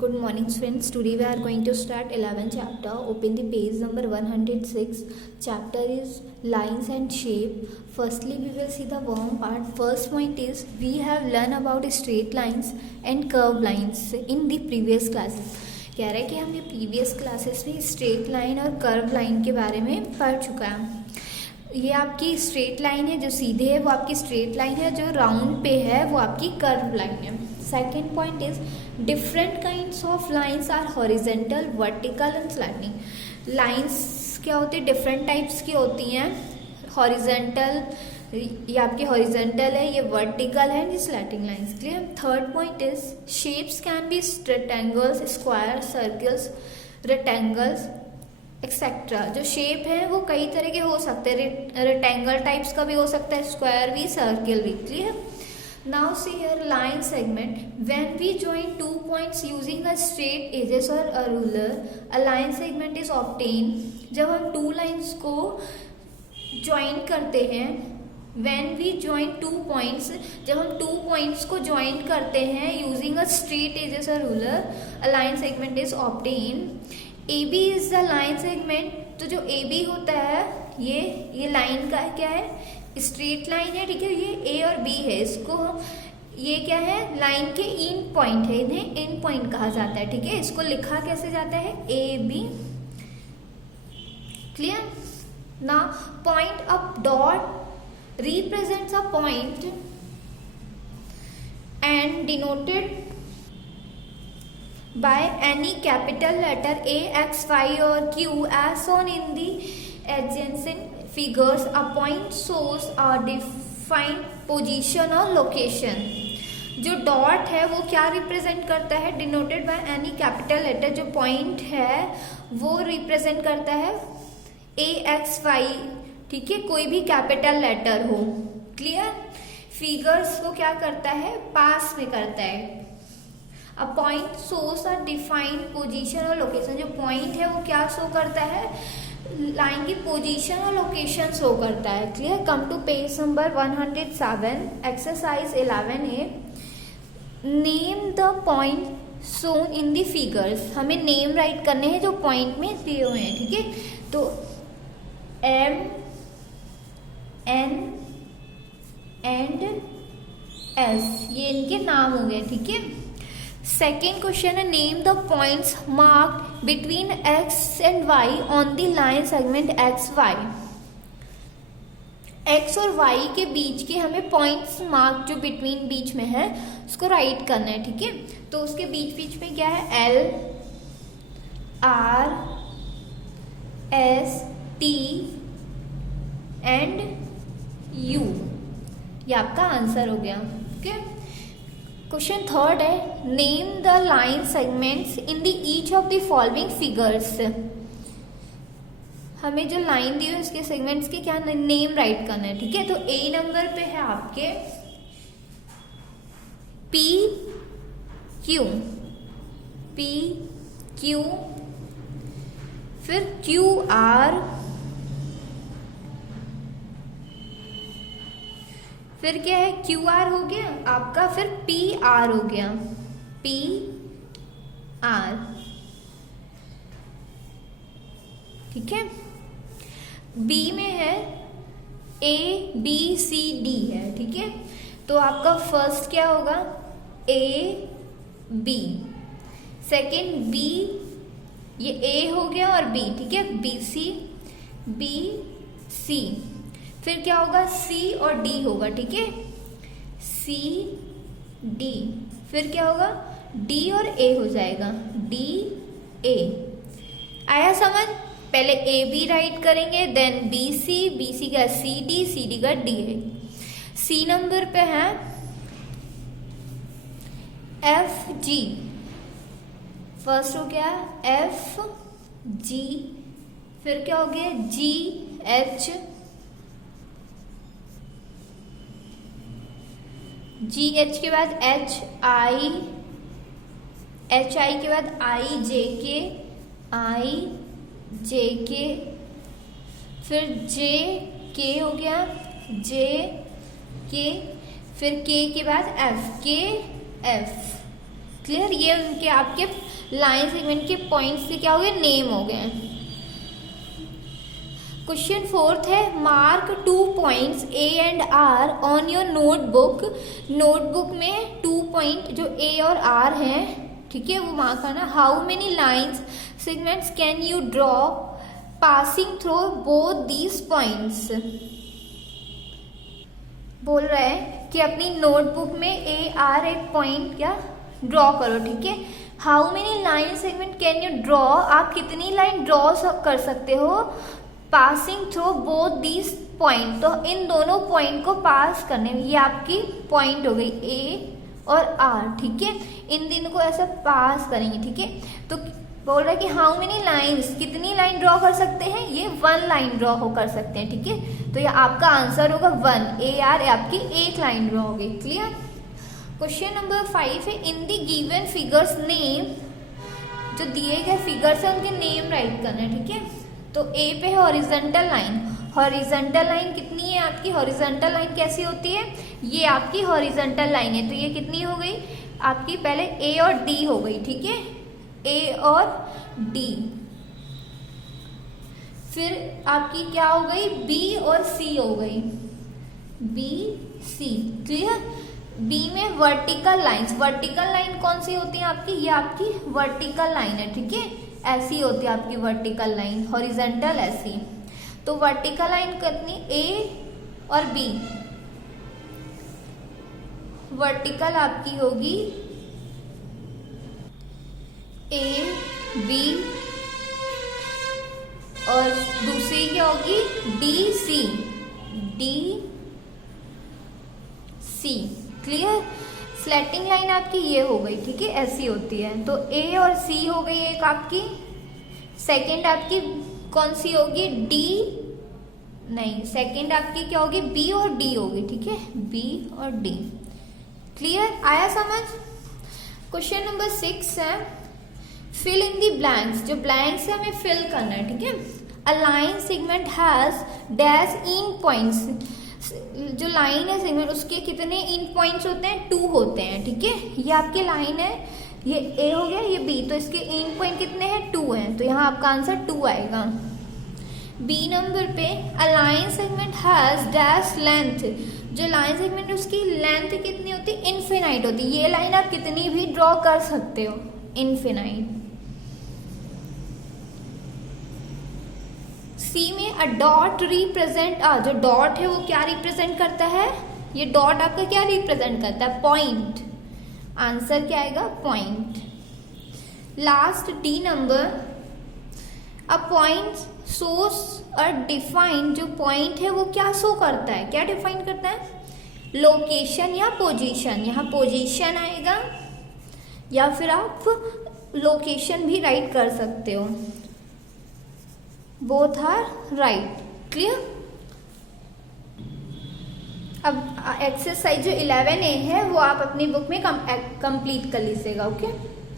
Good morning friends. Today we are going to start 11th chapter. Open the page number 106. Chapter is lines and shape. Firstly we will see the warm part. First point is we have learned about straight lines and curved lines in the previous classes. कह रहा है कि हमने previous classes में straight line और curve line के बारे में पढ़ चुका है. ये आपकी स्ट्रेट लाइन है जो सीधे है वो आपकी स्ट्रेट लाइन है, जो राउंड पे है वो आपकी कर्व लाइन है. Second point is different kinds of lines are horizontal, vertical and slanting. Lines क्या होती है, डिफरेंट टाइप्स की होती हैं. हॉरिजेंटल, ये आपकी हॉरिजेंटल है, ये वर्टिकल है, ये slanting lines. Clear. Third point is shapes can be rectangles, square, circles, rectangles etcetera. जो शेप है वो कई तरह के हो सकते हैं. रेक्टेंगल टाइप्स का भी हो सकता है, स्क्वायर भी, सर्कल भी. Clear. Now see here line segment. When we join two points using a straight edges or a ruler, a line segment is obtained. जब हम two lines को join करते हैं, when we join two points, जब हम two points को join करते हैं using a straight edges or ruler, a line segment is obtained. AB is the line segment. तो जो AB होता है ये लाइन का क्या है, स्ट्रेट लाइन है. ठीक है, ये ए और बी है, इसको ये क्या है, लाइन के इन पॉइंट है, इन्हें इन पॉइंट कहा जाता है. ठीक है, इसको लिखा कैसे जाता है, ए बी. क्लियर. ना point up dot represents a point and denoted by any capital letter A, X, Y or Q as shown in the adjacent figures. A point shows a defined position or location. जो dot है वो क्या represent करता है, denoted by any capital letter. जो point है वो represent करता है A, X, Y. ठीक है, कोई भी कैपिटल लेटर हो. क्लियर. फिगर्स को क्या करता है, पास में करता है. A point shows a defined position और लोकेशन. जो पॉइंट है वो क्या शो करता है, लाइन की पोजीशन और लोकेशन शो करता है. Clear. Come to page number 107. Exercise 11A. Name the point shown in the figures. हमें नेम राइट करने हैं जो पॉइंट में दिए हुए हैं. ठीक है, तो M, N एंड S ये इनके नाम हो गए. ठीक है. सेकेंड क्वेश्चन है name the points marked between X and Y on the line segment X Y. X और वाई के बीच के हमें पॉइंट्स मार्क जो बिटवीन बीच में है उसको राइट करना है. ठीक है, तो उसके बीच में क्या है, L, R, S, T and U. ये आपका आंसर हो गया. ओके. क्वेश्चन थर्ड है name the line segments in the each of the following figures. हमें जो लाइन दी है उसके सेगमेंट्स के क्या नेम राइट करना है. ठीक है, तो ए नंबर पे है आपके पी क्यू, पी क्यू, फिर क्यू आर, फिर क्या है, क्यू आर हो गया आपका, फिर पी आर हो गया, पी आर. ठीक है. बी में है ए बी सी डी है. ठीक है, तो आपका फर्स्ट क्या होगा, ए बी. सेकेंड बी, ये ए हो गया और बी. ठीक है, बी सी, बी सी. फिर क्या होगा, सी और डी होगा. ठीक है, सी डी. फिर क्या होगा, डी और ए हो जाएगा, डी ए. आया समझ. पहले ए बी राइट करेंगे, देन बी सी का सी डी का डी है. सी नंबर पे है एफ जी. फर्स्ट हो गया एफ जी, फिर क्या हो गया, जी एच, जी एच के बाद एच आई, एच आई के बाद आई जे के, फिर जे के हो गया, जे के, फिर के बाद एफ, के एफ. क्लियर, ये उनके आपके लाइन सेगमेंट के पॉइंट्स के क्या हो गए, नेम हो गए। क्वेश्चन 4 है, mark 2 points A and R on your notebook. Notebook में 2 पॉइंट जो ए और आर हैं, ठीक है, वो मार्क करना। How many lines segments can you draw passing through both these points. बोल रहा है कि अपनी नोटबुक में ए आर एक पॉइंट क्या ड्रॉ करो, ठीक है। How many line segment can you draw, आप कितनी लाइन ड्रॉ कर सकते हो passing through both these point, तो इन दोनों पॉइंट को पास करने में, ये आपकी पॉइंट हो गई ए और आर, ठीक है, इन दोनों को ऐसा पास करेंगे, ठीक है। तो बोल रहा है कि हाउ मेनी लाइन्स, कितनी लाइन ड्रॉ कर सकते हैं, ये 1 लाइन ड्रॉ हो कर सकते हैं, ठीक है। तो ये आपका आंसर होगा 1, ए आर आपकी 1 लाइन ड्रॉ हो गई। क्लियर। क्वेश्चन नंबर 5 है, इन दी गिवन फिगर्स नेम, जो दिए गए फिगर्स है उनके नेम राइट करना है, ठीक है। तो ए पे है हॉरिजॉन्टल लाइन, हॉरिजॉन्टल लाइन कितनी है आपकी, हॉरिजॉन्टल लाइन कैसी होती है, ये आपकी हॉरिजॉन्टल लाइन है, तो ये कितनी हो गई आपकी, पहले ए और डी हो गई, ठीक है, ए और डी। फिर आपकी क्या हो गई, बी और सी हो गई, बी सी। क्लियर। बी में वर्टिकल लाइंस, वर्टिकल लाइन कौन सी होती है आपकी, ये आपकी वर्टिकल लाइन है, ठीक है, ऐसी होती है आपकी वर्टिकल लाइन, हॉरिजॉन्टल ऐसी। तो वर्टिकल लाइन कितनी, ए और बी, वर्टिकल आपकी होगी ए बी और दूसरी क्या होगी D C, D C. Clear. Slanting line आपकी ये हो गई, ठीक है, ऐसी होती है। तो ए और सी हो गई एक आपकी, सेकंड आपकी कौन सी होगी, डी नहीं, सेकंड आपकी क्या होगी, बी और डी होगी, ठीक है, बी और डी। क्लियर, आया समझ। क्वेश्चन नंबर 6 है, फिल इन दी ब्लैंक्स, जो ब्लैंक्स है हमें फिल करना है, ठीक है। A line segment has dash in points, जो लाइन है सेगमेंट उसके कितने इन पॉइंट्स होते हैं, 2 होते हैं, ठीक है। ये आपकी लाइन है, ये ए हो गया, ये बी, तो इसके इन पॉइंट कितने हैं, 2 हैं, तो यहाँ आपका आंसर 2 आएगा। बी नंबर पे, a line segment has dash length, जो लाइन सेगमेंट उसकी लेंथ कितनी होती है, इनफिनाइट होती है। ये लाइन आप कितनी भी ड्रॉ कर सकते हो, इनफिनाइट। सी में अ डॉट रिप्रेजेंट, जो डॉट है वो क्या रिप्रेजेंट करता है, ये डॉट आपका क्या रिप्रेजेंट करता है, पॉइंट। आंसर क्या आएगा, point. Last D number, a point shows और डिफाइन, जो पॉइंट है वो क्या शो करता है, क्या डिफाइन करता है, लोकेशन या पोजीशन। यहाँ पोजीशन आएगा या फिर आप लोकेशन भी राइट कर सकते हो, बोथ आर राइट। क्लियर। अब एक्सरसाइज जो 11A है वो आप अपनी बुक में कंप्लीट कर लीजिएगा, ओके।